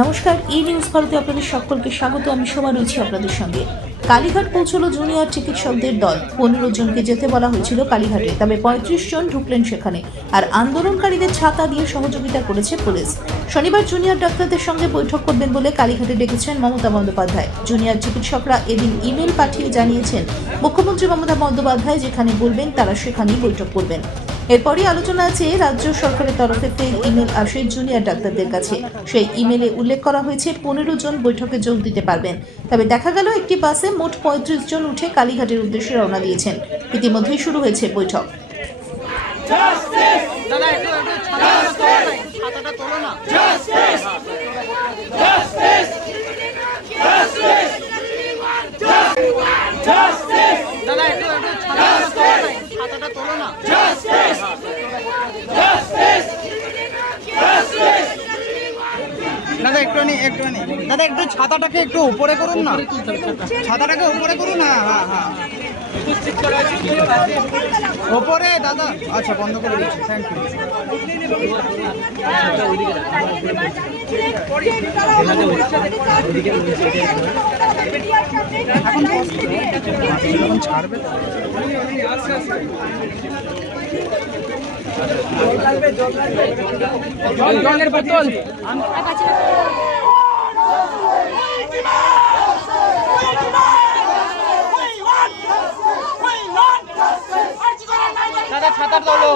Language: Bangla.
নমস্কার ই নিউজ ভারতে আপনাদের সকলকে স্বাগত। আমি সোমা রয়েছি আপনাদের সঙ্গে। কালীঘাট পৌঁছলো জুনিয়র চিকিৎসকদের দল। পনেরো জনকে যেতে বলা হয়েছিল কালীঘাটে, তবে পঁয়ত্রিশ জন ঢুকলেন সেখানে আর আন্দোলনকারীদের ছাতা দিয়ে সহযোগিতা করেছে পুলিশ। শনিবার জুনিয়র ডাক্তারদের সঙ্গে বৈঠক করবেন বলে কালীঘাটে ডেকেছেন মমতা বন্দ্যোপাধ্যায়। জুনিয়র চিকিৎসকরা এদিন ইমেল পাঠিয়ে জানিয়েছেন, মুখ্যমন্ত্রী মমতা বন্দ্যোপাধ্যায় যেখানে বলবেন তারা সেখানেই বৈঠক করবেন। এরপরই আলোচনা আছে রাজ্য সরকারের তরফে ফের ইমেল আসে জুনিয়র ডাক্তারদের কাছে। সেই ইমেলে উল্লেখ করা হয়েছে, পনেরো জন বৈঠকে যোগ দিতে পারবেন। তবে দেখা গেল একটি বাসে মোট পঁয়ত্রিশ জন উঠে কালীঘাটের উদ্দেশ্যে রওনা দিয়েছেন। ইতিমধ্যেই শুরু হয়েছে বৈঠক একটু ছাতাটা তোলো না দাদা একটু একটু ছাতাটা তোলো না একটু ছাতাটা তোলো না দাদা একটুখানি একটুখানি দাদা একটু ছাতাটাকে একটু উপরে করুন না। ছাতাটাকে উপরে করুন না হ্যাঁ হ্যাঁ। ওপরে দাদা। আচ্ছা বন্ধ করে দিচ্ছি। থ্যাংক ইউ এখন ছাড়বে? জলের বোতল দাদা ছাতার ছাতাটা তোলো